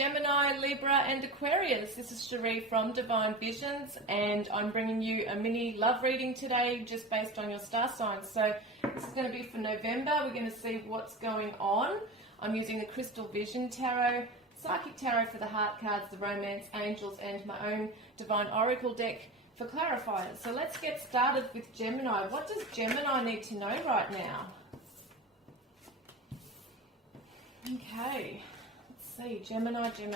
Gemini, Libra and Aquarius. This is Cherie from Divine Visions, and I'm bringing you a mini love reading today just based on your star signs. So this is going to be for November. We're going to see what's going on. I'm using the Crystal Vision Tarot, Psychic Tarot for the heart cards, the romance, angels, and my own Divine Oracle deck for clarifiers. So let's get started with Gemini. What does Gemini need to know right now? Okay. See, Gemini. Feel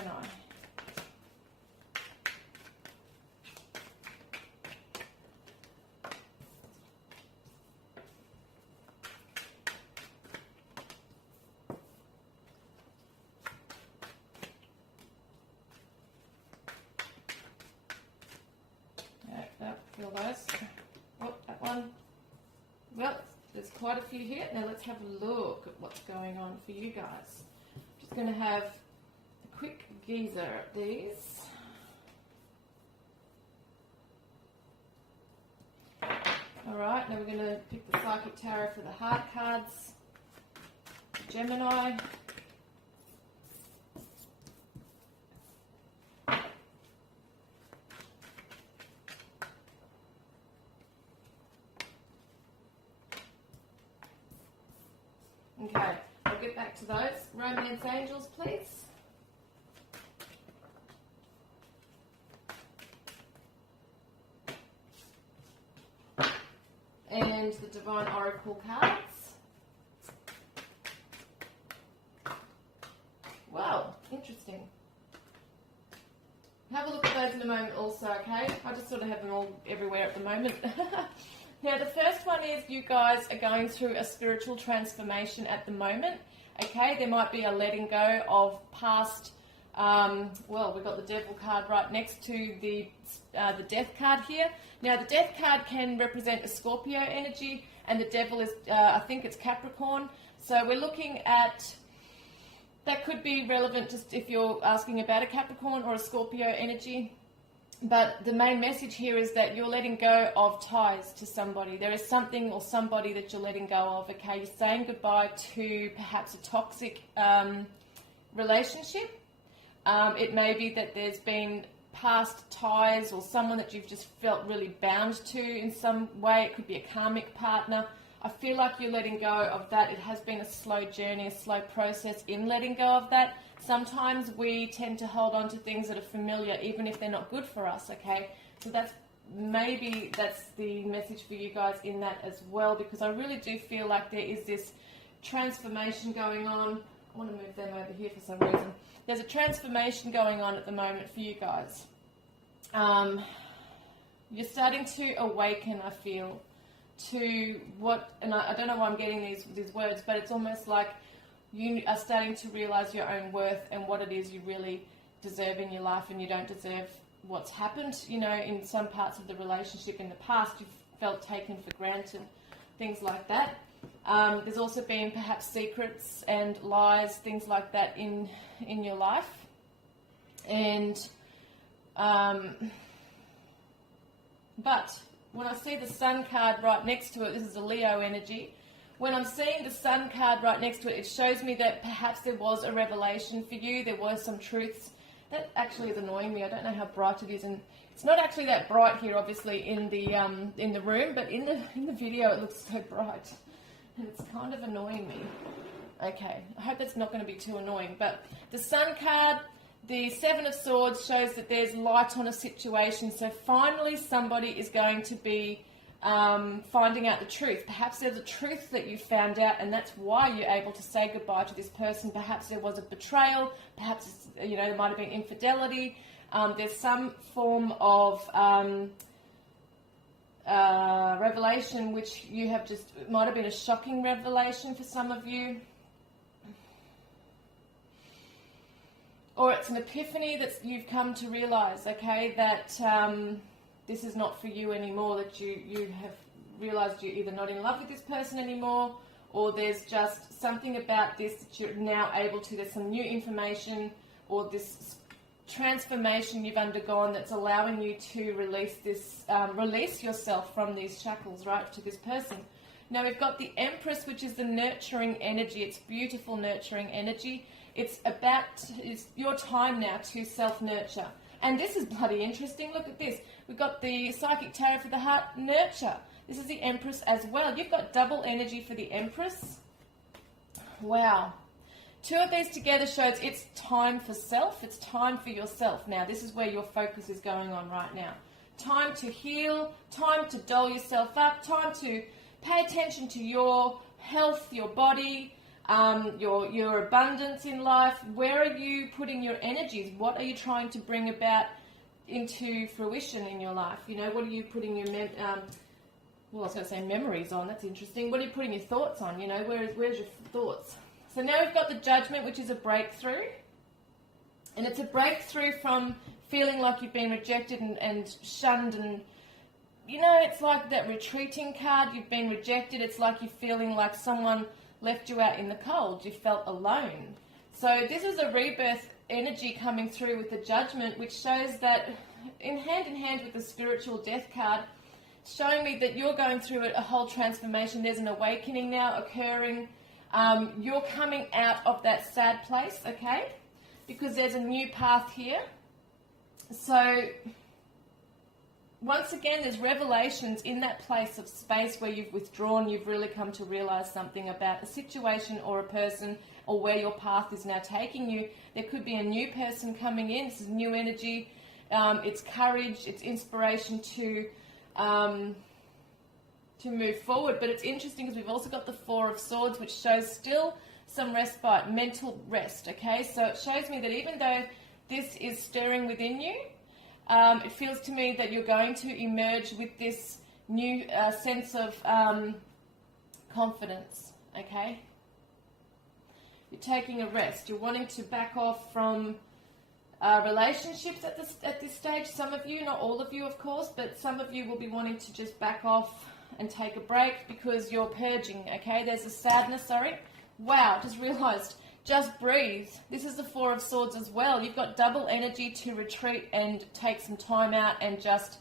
those. Oh, that one. Well, there's quite a few here. Now let's have a look at what's going on for you guys. Just going to have quick geezer at these. Alright, now we're going to pick the Psychic Tarot for the heart cards. Gemini. Okay, I'll get back to those. Romance angels, please. And the Divine Oracle cards. Wow, interesting. Have a look at those in a moment also, okay? I just sort of have them all everywhere at the moment. Now, the first one is you guys are going through a spiritual transformation at the moment, okay? There might be a letting go of past, well, we've got the Devil card right next to the Death card here. Now, the Death card can represent a Scorpio energy, and the Devil is, I think it's Capricorn. So we're looking at, that could be relevant just if you're asking about a Capricorn or a Scorpio energy. But the main message here is that you're letting go of ties to somebody. There is something or somebody that you're letting go of, okay? You're saying goodbye to perhaps a toxic relationship. It may be that there's been past ties or someone that you've just felt really bound to in some way. It could be a karmic partner. I feel like you're letting go of that. It has been a slow journey, a slow process in letting go of that. Sometimes we tend to hold on to things that are familiar, even if they're not good for us, okay? So that's the message for you guys in that as well, because I really do feel like there is this transformation going on. I want to move them over here for some reason. There's a transformation going on at the moment for you guys. You're starting to awaken, I feel, to what, and I don't know why I'm getting these words, but it's almost like you are starting to realize your own worth and what it is you really deserve in your life, and you don't deserve what's happened. You know, in some parts of the relationship in the past, you've felt taken for granted, things like that. There's also been perhaps secrets and lies, things like that in your life. And, but when I see the Sun card right next to it, this is a Leo energy. When I'm seeing the Sun card right next to it, it shows me that perhaps there was a revelation for you. There were some truths. That actually is annoying me. I don't know how bright it is, and it's not actually that bright here, obviously, in the room, but in the video it looks so bright, and it's kind of annoying me. Okay, I hope that's not going to be too annoying. But the Sun card, the Seven of Swords, shows that there's light on a situation. So finally, somebody is going to be finding out the truth. Perhaps there's a truth that you found out, and that's why you're able to say goodbye to this person. Perhaps there was a betrayal. Perhaps there might have been infidelity. There's some form of revelation which you have just, it might have been a shocking revelation for some of you. Or it's an epiphany that you've come to realize, okay, that this is not for you anymore, that you have realized you're either not in love with this person anymore, or there's just something about this that you're now able to, there's some new information or this transformation you've undergone that's allowing you to release yourself from these shackles, right, to this person. Now we've got the Empress, which is the nurturing energy. It's beautiful nurturing energy. It's your time now to self-nurture. And this is bloody interesting. Look at this. We've got the Psychic Tarot for the Heart, nurture. This is the Empress as well. You've got double energy for the Empress. Wow. Two of these together shows it's time for self. It's time for yourself. Now, this is where your focus is going on right now. Time to heal, time to doll yourself up, time to pay attention to your health, your body, your abundance in life. Where are you putting your energies? What are you trying to bring about into fruition in your life? You know, what are you putting your I was going to say memories on. That's interesting. What are you putting your thoughts on? You know, where's your thoughts? So now we've got the Judgment, which is a breakthrough. And it's a breakthrough from feeling like you've been rejected and shunned, and you know, it's like that retreating card. You've been rejected. It's like you're feeling like someone left you out in the cold. You felt alone. So this is a rebirth energy coming through with the Judgment, which shows that in hand with the spiritual death card, showing me that you're going through a whole transformation. There's an awakening now occurring. You're coming out of that sad place, okay? Because there's a new path here. So once again, there's revelations in that place of space where you've withdrawn. You've really come to realize something about a situation or a person, or where your path is now taking you. There could be a new person coming in. This is new energy. It's courage. It's inspiration to move forward. But it's interesting because we've also got the Four of Swords, which shows still some respite, mental rest, okay? So it shows me that even though this is stirring within you, it feels to me that you're going to emerge with this new sense of confidence, okay? You're taking a rest. You're wanting to back off from relationships at this stage. Some of you, not all of you, of course, but some of you will be wanting to just back off and take a break because you're purging, okay? There's a sadness, sorry. Wow, just realised. Just breathe. This is the Four of Swords as well. You've got double energy to retreat and take some time out and just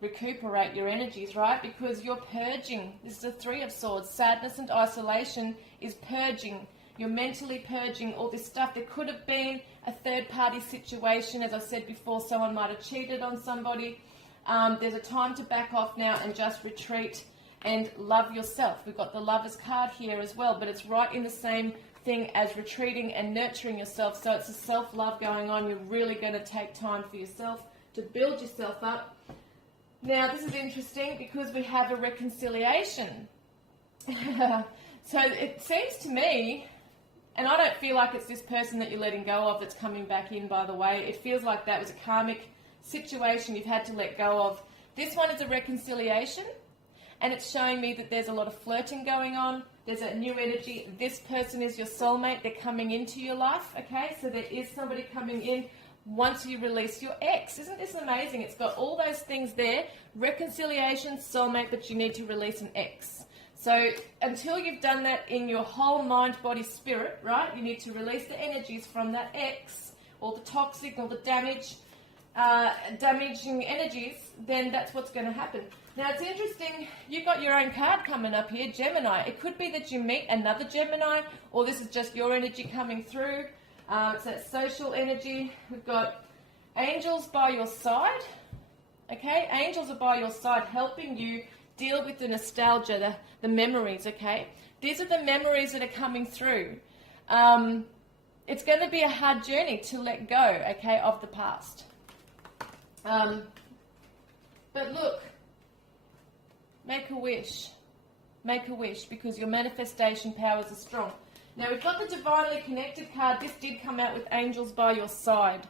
recuperate your energies, right? Because you're purging. This is the Three of Swords. Sadness and isolation is purging. You're mentally purging all this stuff. There could have been a third-party situation. As I said before, someone might have cheated on somebody. There's a time to back off now and just retreat and love yourself. We've got the Lover's card here as well, but it's right in the same thing as retreating and nurturing yourself. So it's a self-love going on. You're really going to take time for yourself to build yourself up. Now, this is interesting because we have a reconciliation. So it seems to me, and I don't feel like it's this person that you're letting go of that's coming back in, by the way. It feels like that was a karmic situation you've had to let go of. This one is a reconciliation, and it's showing me that there's a lot of flirting going on. There's a new energy. This person is your soulmate. They're coming into your life, okay? So there is somebody coming in once you release your ex. Isn't this amazing? It's got all those things there. Reconciliation, soulmate, but you need to release an ex. So until you've done that in your whole mind, body, spirit, right, you need to release the energies from that ex, all the toxic, all the damaging energies, then that's what's going to happen. Now, it's interesting, you've got your own card coming up here, Gemini. It could be that you meet another Gemini, or this is just your energy coming through. It's that social energy. We've got angels by your side, okay? Angels are by your side helping you deal with the nostalgia, the memories, okay? These are the memories that are coming through. It's going to be a hard journey to let go, okay, of the past. But look, make a wish. Make a wish, because your manifestation powers are strong. Now, we've got the Divinely Connected card. This did come out with angels by your side.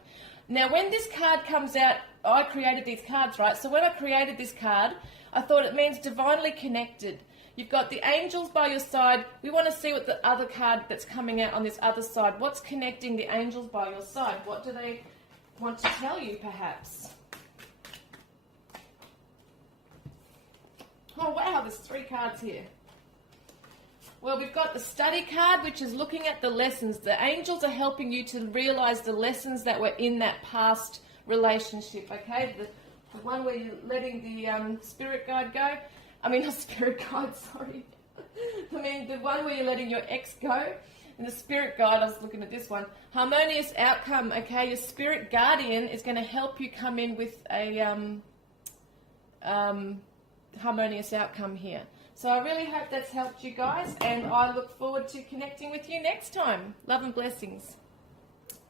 Now, when this card comes out, I created these cards, right? So when I created this card, I thought it means divinely connected. You've got the angels by your side. We want to see what the other card that's coming out on this other side, what's connecting the angels by your side? What do they want to tell you, perhaps? Oh, wow, there's 3 cards here. Well, we've got the study card, which is looking at the lessons. The angels are helping you to realize the lessons that were in that past relationship, okay? The one where you're letting the spirit guide go. I mean, not spirit guide, sorry. I mean, the one where you're letting your ex go. in the spirit guide, I was looking at this one, harmonious outcome, okay? Your spirit guardian is going to help you come in with a harmonious outcome here. So I really hope that's helped you guys, and I look forward to connecting with you next time. Love and blessings.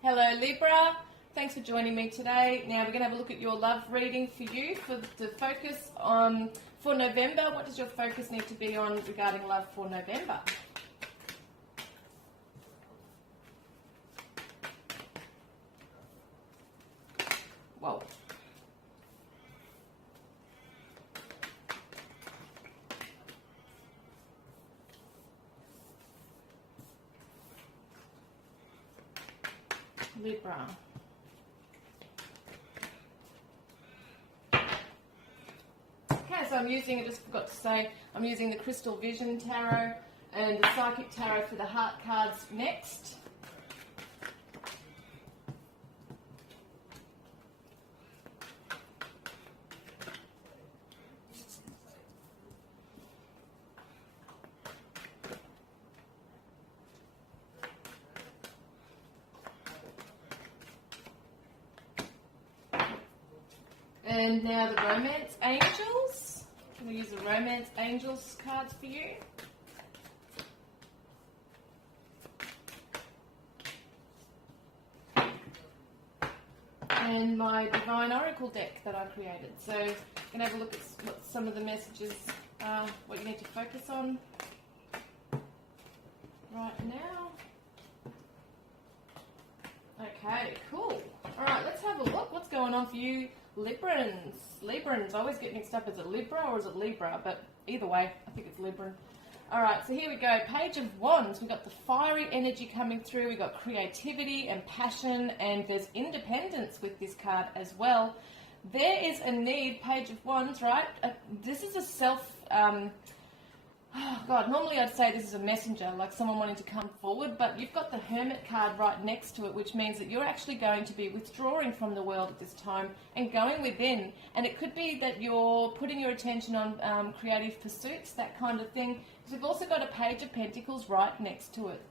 Hello, Libra. Thanks for joining me today. Now we're going to have a look at your love reading for you, for the focus on for November. What does your focus need to be on regarding love for November? Whoa. Libra. Okay, so I'm using, I just forgot to say, I'm using the Crystal Vision Tarot and the Psychic Tarot for the heart cards next. And now the Romance Angels. I'm going to use the Romance Angels cards for you. And my Divine Oracle deck that I created. So I'm going to have a look at what some of the messages are, what you need to focus on right now. Okay, cool. Alright, let's have a look. What's going on for you, Librans? Librans, I always get mixed up. Is it Libra or is it Libra? But either way, I think it's Libran. Alright, so here we go. Page of Wands. We've got the fiery energy coming through. We've got creativity and passion, and there's independence with this card as well. There is a need, Page of Wands, right? This is a oh God, normally I'd say this is a messenger, like someone wanting to come forward, but you've got the Hermit card right next to it, which means that you're actually going to be withdrawing from the world at this time and going within. And it could be that you're putting your attention on creative pursuits, that kind of thing. Because we've also got a Page of Pentacles right next to it.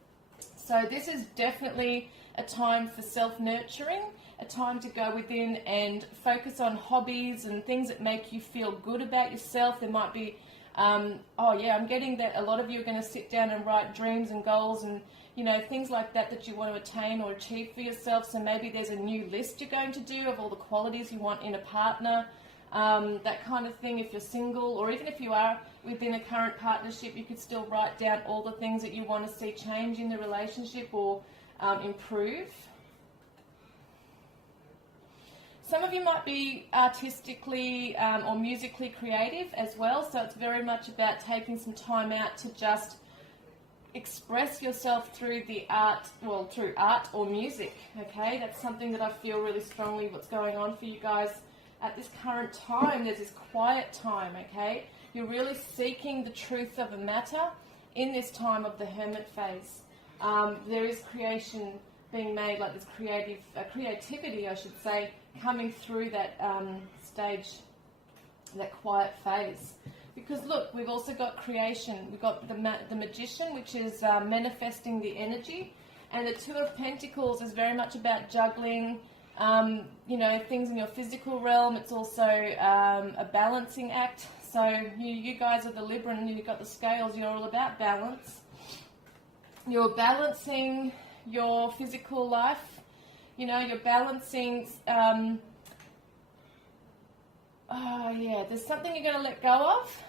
So this is definitely a time for self-nurturing, a time to go within and focus on hobbies and things that make you feel good about yourself. There might be oh yeah, I'm getting that a lot of you are going to sit down and write dreams and goals and, you know, things like that that you want to attain or achieve for yourself. So maybe there's a new list you're going to do of all the qualities you want in a partner, that kind of thing. If you're single, or even if you are within a current partnership, you could still write down all the things that you want to see change in the relationship or improve. Some of you might be artistically or musically creative as well, so it's very much about taking some time out to just express yourself through the art, well, through art or music, okay? That's something that I feel really strongly what's going on for you guys at this current time. There's this quiet time, okay? You're really seeking the truth of a matter in this time of the Hermit phase. There is creation being made, like this creativity, I should say, coming through that stage, that quiet phase. Because look, we've also got creation. We've got the Magician, which is manifesting the energy, and the Two of Pentacles is very much about juggling, you know, things in your physical realm. It's also a balancing act. So you guys are the Libra, and you've got the scales. You're all about balance. You're balancing your physical life. You know, you're balancing, there's something you're going to let go of,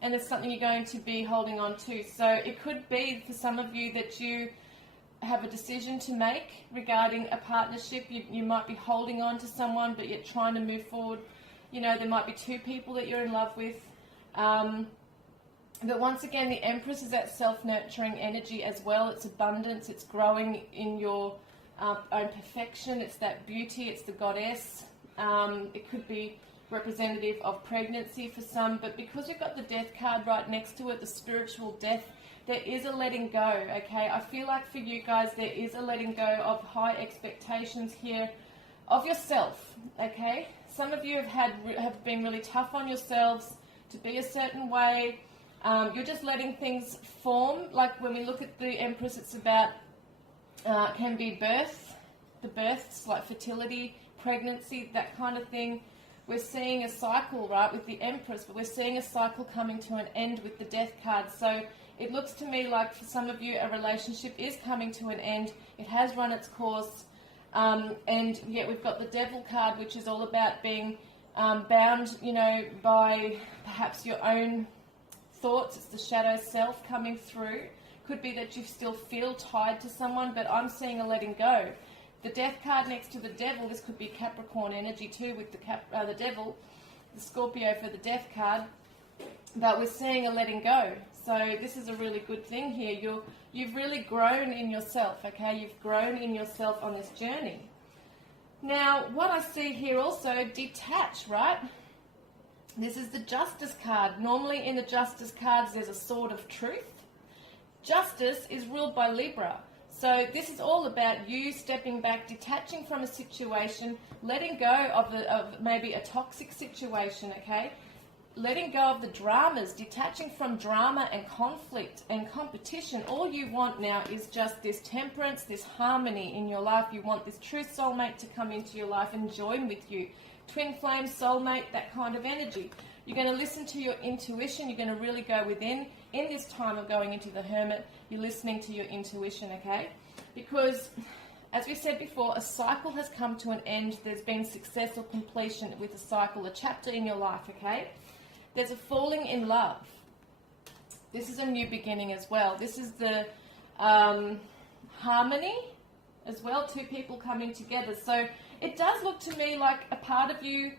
and there's something you're going to be holding on to. So it could be for some of you that you have a decision to make regarding a partnership. You might be holding on to someone, but you're trying to move forward. You know, there might be two people that you're in love with. But once again, the Empress is that self-nurturing energy as well. It's abundance. It's growing in your own perfection. It's that beauty. It's the goddess. It could be representative of pregnancy for some, but because you've got the Death card right next to it, the spiritual death, there is a letting go, okay? I feel like for you guys, there is a letting go of high expectations here of yourself, okay? Some of you have been really tough on yourselves to be a certain way. You're just letting things form. Like when we look at the Empress, it's about Can be the births, like fertility, pregnancy, that kind of thing. We're seeing a cycle, right, with the Empress, but we're seeing a cycle coming to an end with the Death card. So it looks to me like for some of you, a relationship is coming to an end. It has run its course. And yet we've got the Devil card, which is all about being bound, by perhaps your own thoughts. It's the shadow self coming through. Could be that you still feel tied to someone, but I'm seeing a letting go. The Death card next to the Devil, this could be Capricorn energy too with the Devil, the Scorpio for the Death card, but we're seeing a letting go. So this is a really good thing here. You've really grown in yourself, okay? You've grown in yourself on this journey. Now, what I see here also, detach, right? This is the Justice card. Normally in the Justice cards, there's a sword of truth. Justice is ruled by Libra. So this is all about you stepping back, detaching from a situation, letting go of maybe a toxic situation, okay? Letting go of the dramas, detaching from drama and conflict and competition. All you want now is just this temperance, this harmony in your life. You want this true soulmate to come into your life and join with you. Twin flame, soulmate, that kind of energy. You're going to listen to your intuition. You're going to really go within. In this time of going into the Hermit, you're listening to your intuition, okay? Because, as we said before, a cycle has come to an end. There's been success or completion with a cycle, a chapter in your life, okay? There's a falling in love. This is a new beginning as well. This is the harmony as well, two people coming together. So it does look to me like a part of you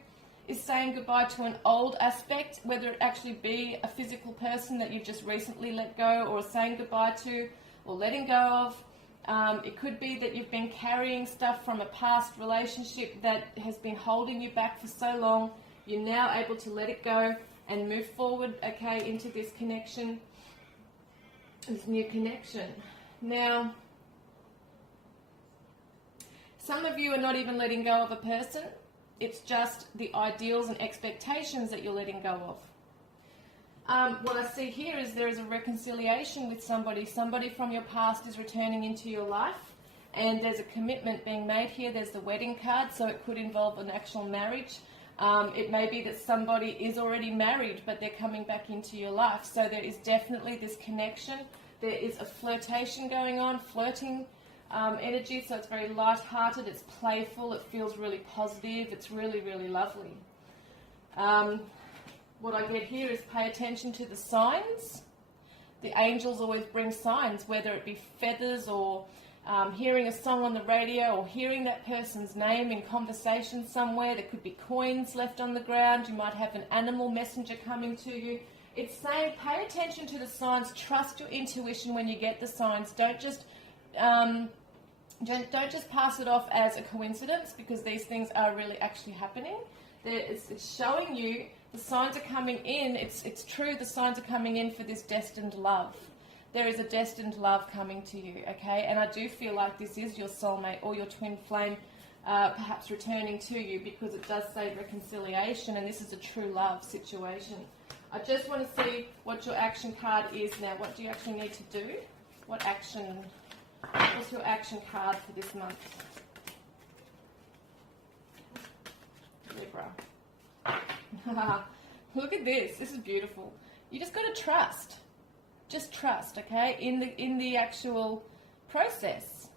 is saying goodbye to an old aspect, whether it actually be a physical person that you've just recently let go or saying goodbye to or letting go of. It could be that you've been carrying stuff from a past relationship that has been holding you back for so long. You're now able to let it go and move forward, okay, into this connection, this new connection. Now, some of you are not even letting go of a person. It's just the ideals and expectations that you're letting go of. What I see here is there is a reconciliation with somebody. Somebody from your past is returning into your life, and there's a commitment being made here. There's the wedding card, so it could involve an actual marriage. It may be that somebody is already married, but they're coming back into your life. So there is definitely this connection. There is a flirtation going on, flirting energy, so it's very light-hearted, it's playful, it feels really positive, it's really, really lovely. What I get here is pay attention to the signs. The angels always bring signs, whether it be feathers or hearing a song on the radio or hearing that person's name in conversation somewhere. There could be coins left on the ground. You might have an animal messenger coming to you. It's saying pay attention to the signs. Trust your intuition when you get the signs. Don't just pass it off as a coincidence, because these things are really actually happening. It's showing you the signs are coming in. It's true, the signs are coming in for this destined love. There is a destined love coming to you, okay? And I do feel like this is your soulmate or your twin flame perhaps returning to you, because it does say reconciliation, and this is a true love situation. I just want to see what your action card is now. What do you actually need to do? What's your action card for this month? Libra. Look at this. This is beautiful. You just got to trust. Just trust, okay? In the actual process.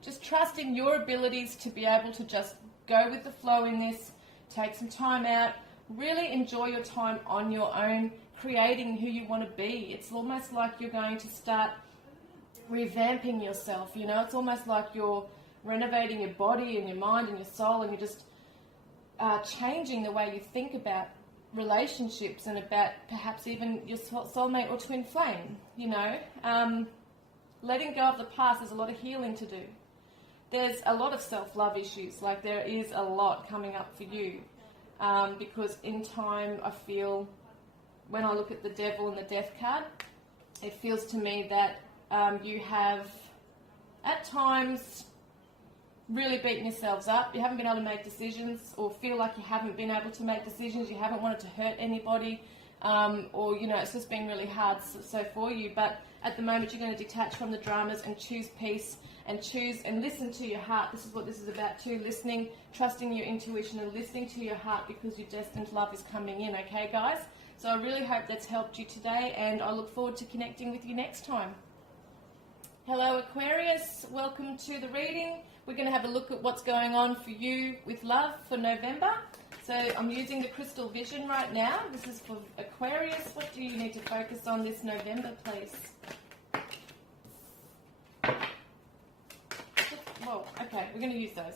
Just trust in your abilities to be able to just go with the flow in this. Take some time out. Really enjoy your time on your own, creating who you want to be. It's almost like you're going to start revamping yourself, you know? It's almost like you're renovating your body and your mind and your soul, and you're just changing the way you think about relationships and about perhaps even your soulmate or twin flame, you know? Letting go of the past, there's a lot of healing to do. There's a lot of self-love issues, like there is a lot coming up for you. Because in time, I feel, when I look at the Devil and the Death card, it feels to me that you have, at times, really beaten yourselves up. You haven't been able to make decisions, or feel like you haven't been able to make decisions. You haven't wanted to hurt anybody, or, you know, it's just been really hard so for you. But at the moment, you're going to detach from the dramas and choose peace and choose and listen to your heart. This is what this is about too, listening, trusting your intuition and listening to your heart, because your destined love is coming in, okay guys? So I really hope that's helped you today, and I look forward to connecting with you next time. Hello Aquarius, welcome to the reading. We're going to have a look at what's going on for you with love for November. So I'm using the crystal vision right now. This is for Aquarius. What do you need to focus on this November, please? Whoa, okay, we're going to use those.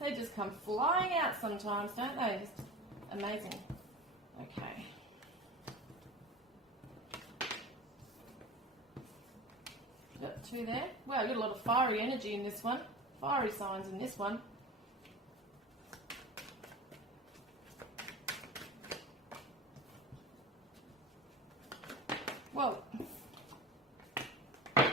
They just come flying out sometimes, don't they? Just amazing. Okay. Got two there. Wow, you got a lot of fiery energy in this one. Fiery signs in this one. Whoa. Okay.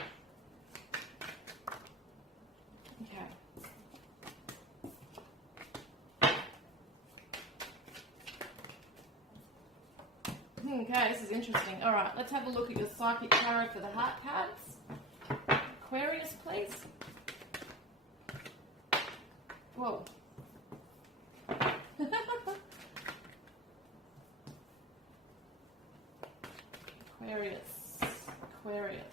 Okay, this is interesting. All right, let's have a look at your psychic tarot for the heart cards. Aquarius, please. Whoa. Aquarius.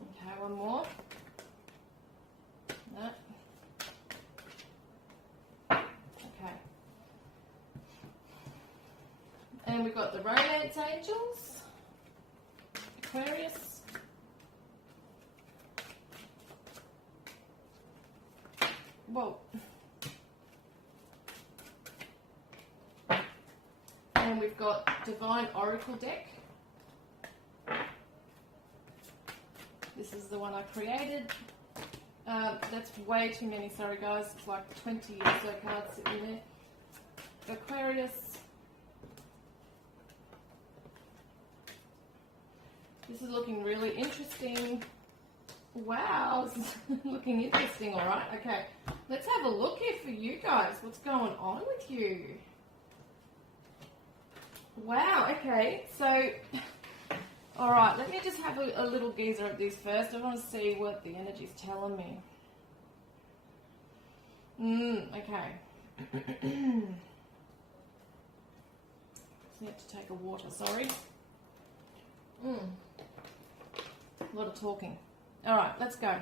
Okay, one more. No. Okay. And we've got the romance angels. Aquarius. Whoa. And we've got Divine Oracle deck. This is the one I created. That's way too many, sorry guys. It's like 20 or so cards sitting there. Aquarius. This is looking really interesting. Wow, this is looking interesting, alright. Okay, let's have a look here for you guys. What's going on with you? Wow, okay, so, alright, let me just have a little geezer at these first. I want to see what the energy's telling me. Okay. Just have to take a water, sorry. A lot of talking. Alright, let's go.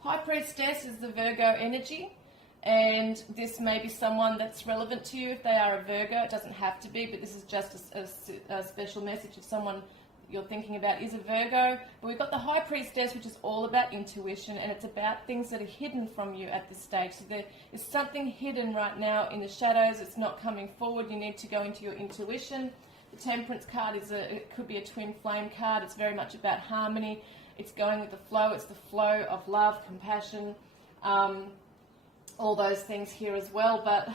High Priestess is the Virgo energy, and this may be someone that's relevant to you if they are a Virgo. It doesn't have to be, but this is just a special message if someone you're thinking about is a Virgo. But we've got the High Priestess, which is all about intuition, and it's about things that are hidden from you at this stage. So there is something hidden right now in the shadows. It's not coming forward. You need to go into your intuition. The Temperance card it could be a twin flame card. It's very much about harmony. It's going with the flow. It's the flow of love, compassion, all those things here as well. But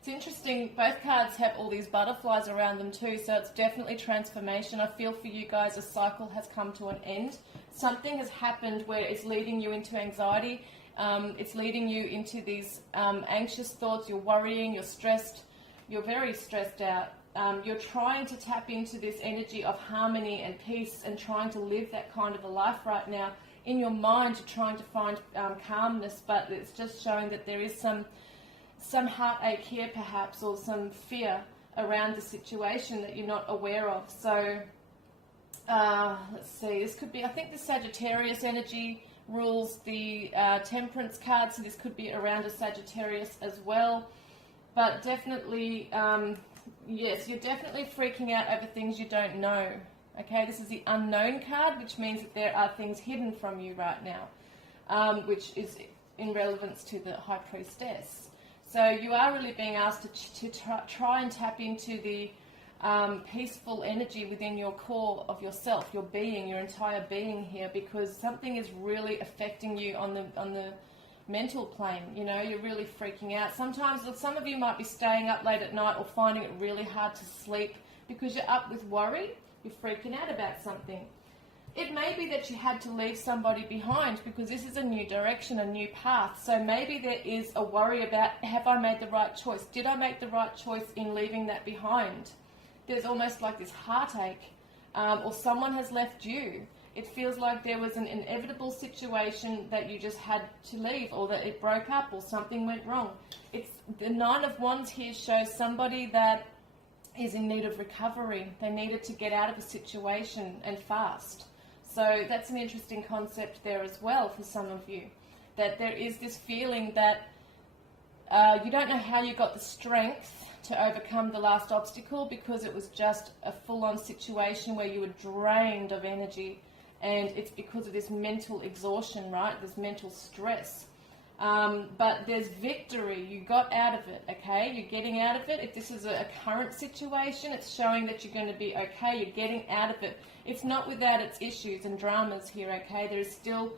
it's interesting, both cards have all these butterflies around them too, so it's definitely transformation. I feel for you guys a cycle has come to an end. Something has happened where it's leading you into anxiety. It's leading you into these anxious thoughts. You're worrying, you're stressed, you're very stressed out. You're trying to tap into this energy of harmony and peace and trying to live that kind of a life right now. In your mind, you're trying to find calmness, but it's just showing that there is some heartache here perhaps, or some fear around the situation that you're not aware of. So let's see, this could be, I think the Sagittarius energy rules the Temperance card, so this could be around a Sagittarius as well. But definitely, yes, you're definitely freaking out over things you don't know. Okay, this is the Unknown card, which means that there are things hidden from you right now, which is in relevance to the High Priestess. So you are really being asked to try and tap into the peaceful energy within your core of yourself, your being, your entire being here, because something is really affecting you on the mental plane. You know, you're really freaking out. Sometimes, look, some of you might be staying up late at night or finding it really hard to sleep because you're up with worry. You're freaking out about something. it may be that you had to leave somebody behind because this is a new direction, a new path. So maybe there is a worry about, have I made the right choice? Did I make the right choice in leaving that behind? There's almost like this heartache, or someone has left you. It feels like there was an inevitable situation that you just had to leave, or that it broke up, or something went wrong. It's the Nine of Wands here shows somebody that is in need of recovery. They needed to get out of a situation, and fast. So that's an interesting concept there as well for some of you, that there is this feeling that you don't know how you got the strength to overcome the last obstacle, because it was just a full-on situation where you were drained of energy, and it's because of this mental exhaustion, right? This mental stress. But there's victory. You got out of it, okay? You're getting out of it. If this is a current situation, it's showing that you're going to be okay. You're getting out of it. It's not without its issues and dramas here, okay? There's still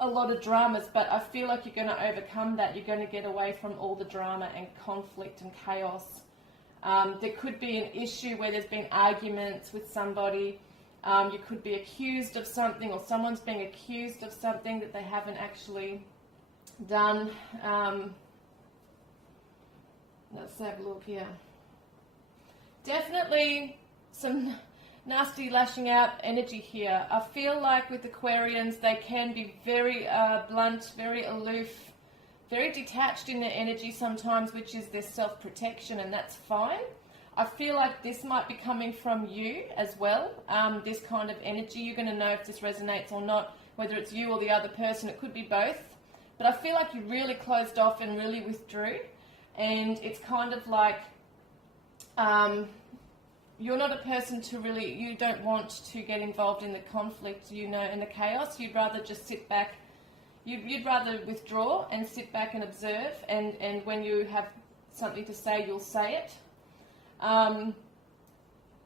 a lot of dramas, but I feel like you're going to overcome that. You're going to get away from all the drama and conflict and chaos. There could be an issue where there's been arguments with somebody. You could be accused of something, or someone's being accused of something that they haven't actually done. Let's have a look here. Definitely some nasty lashing out energy here. I feel like with Aquarians, they can be very blunt, very aloof, very detached in their energy sometimes, which is their self-protection, and that's fine. I feel like this might be coming from you as well, this kind of energy. You're going to know if this resonates or not, whether it's you or the other person. It could be both. But I feel like you really closed off and really withdrew. And it's kind of like you're not a person to really, you don't want to get involved in the conflict, you know, and the chaos. You'd rather just sit back. You'd rather withdraw and sit back and observe. And when you have something to say, you'll say it.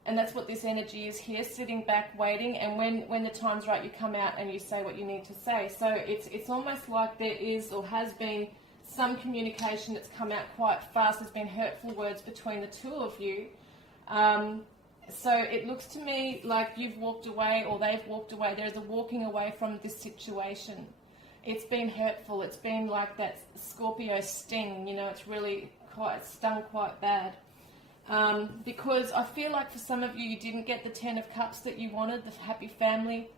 And that's what this energy is here, sitting back, waiting, and when the time's right, you come out and you say what you need to say. So it's almost like there is, or has been, some communication that's come out quite fast. There's been hurtful words between the two of you. So it looks to me like you've walked away, or they've walked away. There's a walking away from this situation. It's been hurtful. It's been like that Scorpio sting, you know, it's really stung quite bad. Because I feel like for some of you, you didn't get the 10 of Cups that you wanted, the happy family,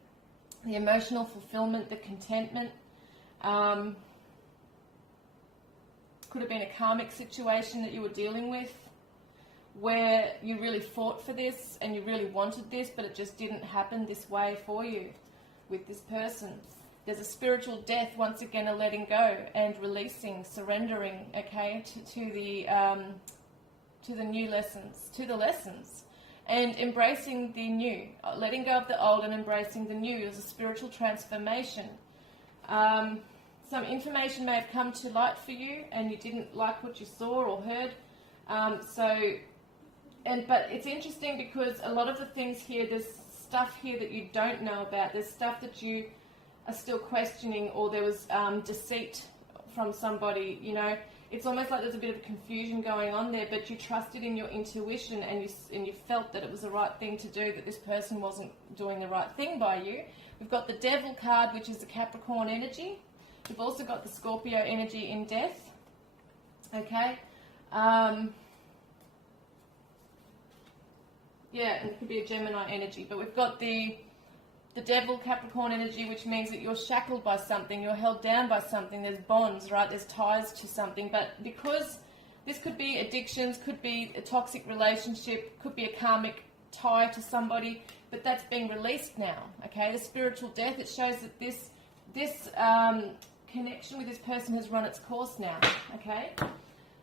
the emotional fulfillment, the contentment. Could have been a karmic situation that you were dealing with, where you really fought for this and you really wanted this, but it just didn't happen this way for you with this person. There's a spiritual death, once again, a letting go and releasing, surrendering, okay, to the new lessons, to the lessons, and embracing the new, letting go of the old and embracing the new is a spiritual transformation. Some information may have come to light for you, and you didn't like what you saw or heard. But it's interesting because a lot of the things here, there's stuff here that you don't know about. There's stuff that you are still questioning, or there was deceit from somebody, you know. It's almost like there's a bit of confusion going on there, but you trusted in your intuition, and you felt that it was the right thing to do, that this person wasn't doing the right thing by you. We've got the Devil card, which is the Capricorn energy. We've also got the Scorpio energy in death. Okay. Yeah, and it could be a Gemini energy, but we've got the Devil Capricorn energy, which means that you're shackled by something, you're held down by something, there's bonds, right? There's ties to something. But because this could be addictions, could be a toxic relationship, could be a karmic tie to somebody, but that's being released now, okay? The spiritual death, it shows that this connection with this person has run its course now, okay?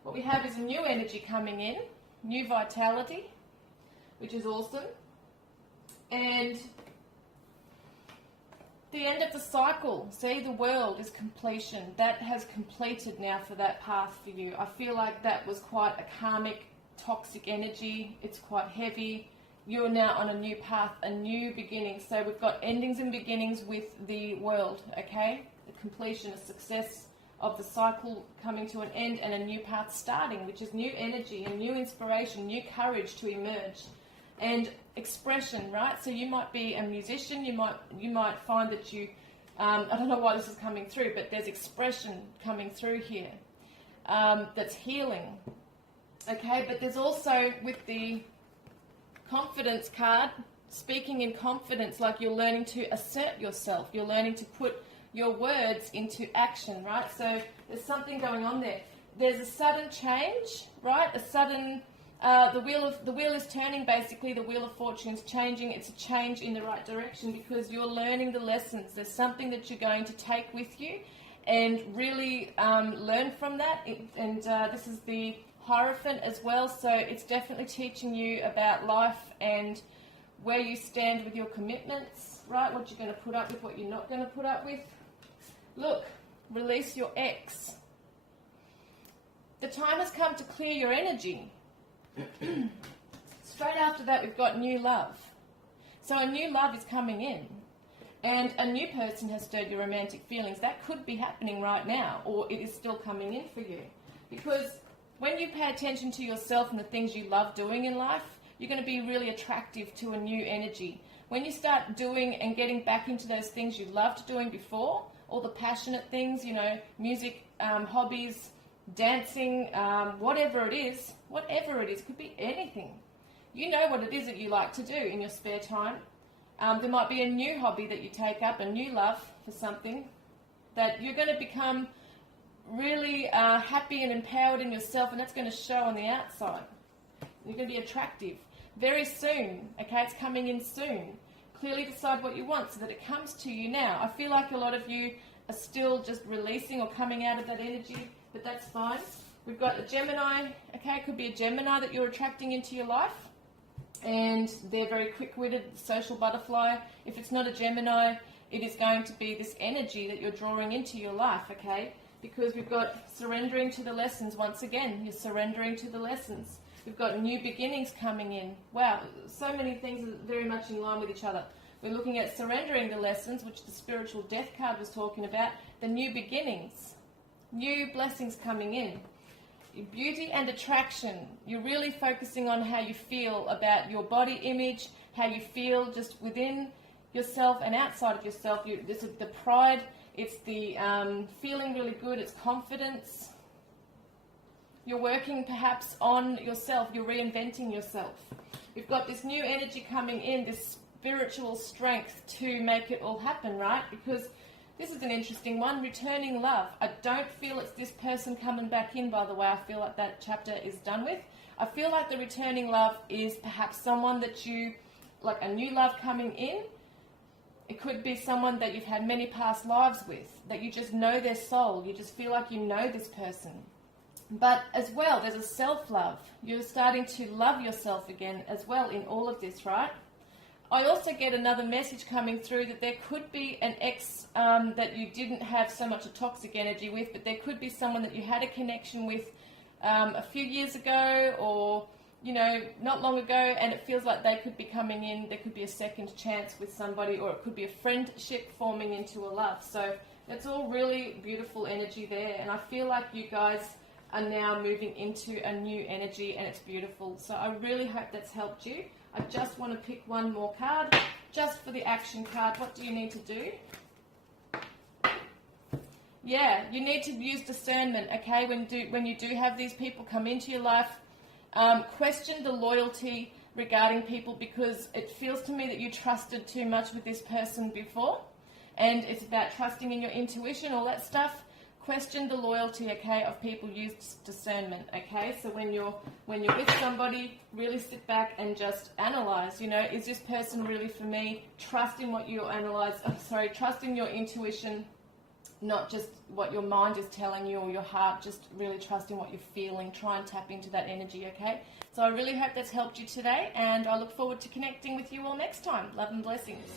What we have is a new energy coming in, new vitality, which is awesome. And the end of the cycle, see, the world is completion. That has completed now for that path for you. I feel like that was quite a karmic, toxic energy. It's quite heavy. You're now on a new path, a new beginning. So we've got endings and beginnings with the world, okay? The completion, a success of the cycle coming to an end, and a new path starting, which is new energy and new inspiration, new courage to emerge. and expression, right? So you might be a musician, you might find that you, I don't know why this is coming through, but there's expression coming through here that's healing. Okay, but there's also with the confidence card, speaking in confidence, like you're learning to assert yourself, you're learning to put your words into action, right? So there's something going on there. There's a sudden change, right? A sudden, the wheel is turning, basically. The wheel of fortune's changing. It's a change in the right direction because you're learning the lessons. There's something that you're going to take with you and really learn from that. This is the Hierophant as well, so it's definitely teaching you about life and where you stand with your commitments, right? What you're going to put up with, what you're not going to put up with. Look, release your ex. The time has come to clear your energy. Straight after that, we've got new love. So a new love is coming in, and a new person has stirred your romantic feelings. That could be happening right now, or it is still coming in for you. Because when you pay attention to yourself and the things you love doing in life, you're going to be really attractive to a new energy. When you start doing and getting back into those things you loved doing before, all the passionate things, you know, music, hobbies, dancing, whatever it is, could be anything. You know what it is that you like to do in your spare time. There might be a new hobby that you take up, a new love for something, that you're going to become really happy and empowered in yourself, and that's going to show on the outside. You're going to be attractive very soon, okay? It's coming in soon. Clearly decide what you want so that it comes to you now. I feel like a lot of you are still just releasing or coming out of that energy, but that's fine. We've got a Gemini, okay? It could be a Gemini that you're attracting into your life, and they're very quick-witted, social butterfly. If it's not a Gemini, it is going to be this energy that you're drawing into your life, okay? Because we've got surrendering to the lessons. Once again, you're surrendering to the lessons. We've got new beginnings coming in. Wow, so many things are very much in line with each other. We're looking at surrendering the lessons, which the spiritual death card was talking about. The new beginnings, new blessings coming in. Beauty and attraction. You're really focusing on how you feel about your body image, how you feel just within yourself and outside of yourself. This is the pride. It's the feeling really good, it's confidence. You're working perhaps on yourself, you're reinventing yourself. We've got this new energy coming in, this spiritual strength to make it all happen, right? Because this is an interesting one, returning love. I don't feel it's this person coming back in, by the way. I feel like that chapter is done with. I feel like the returning love is perhaps someone that you, like a new love coming in. It could be someone that you've had many past lives with, that you just know their soul. You just feel like you know this person. But as well, there's a self-love. You're starting to love yourself again as well in all of this, right? I also get another message coming through that there could be an ex that you didn't have so much a toxic energy with, but there could be someone that you had a connection with a few years ago or, you know, not long ago, and it feels like they could be coming in. There could be a second chance with somebody, or it could be a friendship forming into a love. So it's all really beautiful energy there, and I feel like you guys are now moving into a new energy, and it's beautiful. So I really hope that's helped you. I just want to pick one more card, just for the action card. What do you need to do? Yeah, you need to use discernment, okay? When you do have these people come into your life, question the loyalty regarding people, because it feels to me that you trusted too much with this person before, and it's about trusting in your intuition, all that stuff. Question the loyalty, okay, of people. Use discernment, okay? So when you're with somebody, really sit back and just analyze. You know, is this person really for me? Trust in what you analyze. Trust in your intuition, not just what your mind is telling you or your heart. Just really trust in what you're feeling. Try and tap into that energy, okay? So I really hope that's helped you today, and I look forward to connecting with you all next time. Love and blessings.